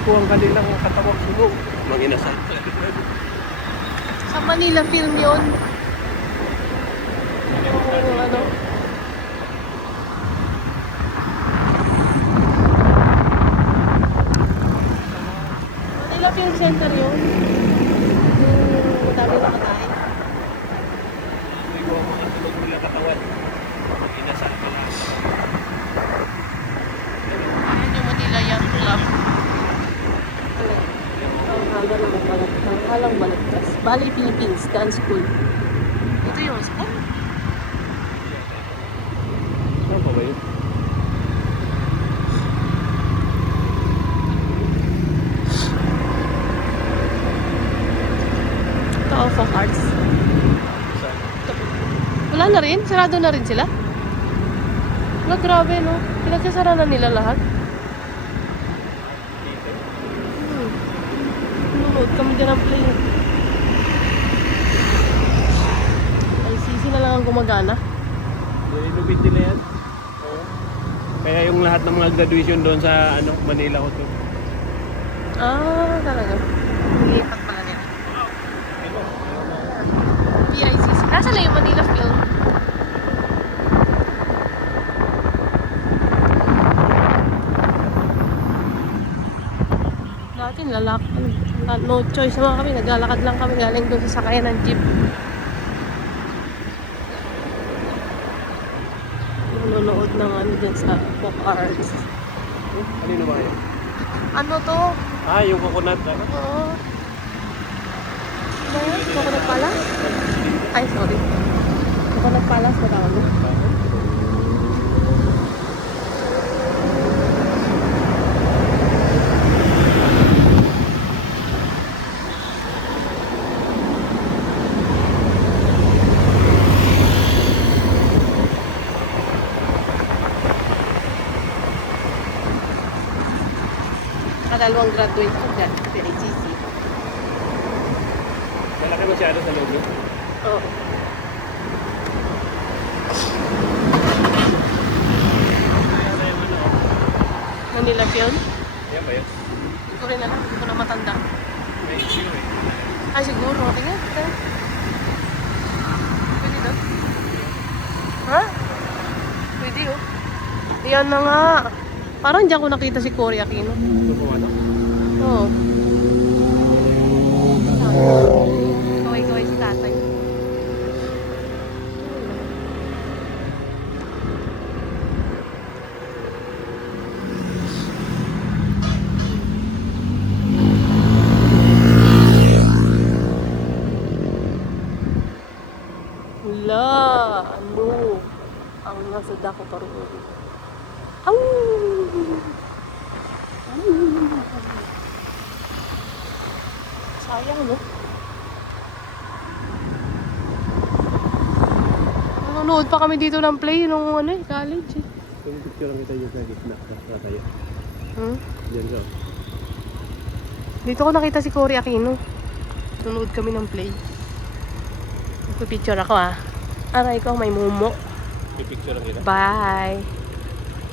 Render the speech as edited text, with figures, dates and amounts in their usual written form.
po ang kanilang katawang sunog. Manginasal. Sa Manila film yun. Ano? Manila Film Center yun. Yung madami nakatay. May po ang mga sunog nila katawan. Manginasal pa lang. Ayan yung Manila Yacht Club. Ang halang balagtas. Bali Philippines Dance School. Ito yung school. Saan pa ba yun? Ito ang folk arts. Saan? Wala na rin? Sarado na rin sila? Wala, grabe no? Pinagsasara na nila lahat. Nunood kami dyan ang play. ICC na lang ang gumagana. Ilubid nila yan. Oo. Kaya yung lahat ng mga graduation doon sa Manila Hotel. Ah, talaga. Nilipat pala nila. PICC. Nasa na yung Manila Film? Natin lalak. No choice naman kami. Naglalakad lang kami galing doon sa sakayan ng jeep. Nanonood ng ano dyan sa folk arts. Ano naman yun? Ano to? Ah, yung coconut. Ano? Oo. Ano yun? Coconut Palace? Ay, sorry. Coconut Palace ba tawag mo? Dalawang graduate ko dyan, PICC. Malaki masyado sa loob yun. Oo. Manila Film? Yan ba yun? Hindi ko rin alam, hindi ko na matanda. May issue eh. Ay, siguro. Tingnan, tingnan. Pwede daw. Ha? Pwede oh. Yan na nga. Parang hindi ako nakita si Cory Aquino. Ito po ano? Oo. Kaway-kaway si tatay. Wala. Ano? Ang nasa dako pa rin. Aw! Sayang, no? Nanonood pa kami dito ng play nung college eh. Kung picture lang kita dyan sa gitna. Sa tayo. Hmm? Diyan ka. Dito ko nakita si Cory Aquino. Nanonood kami ng play. Magpipicture ako ah. Aray ko, may mumo. Pipicture lang kita. Bye!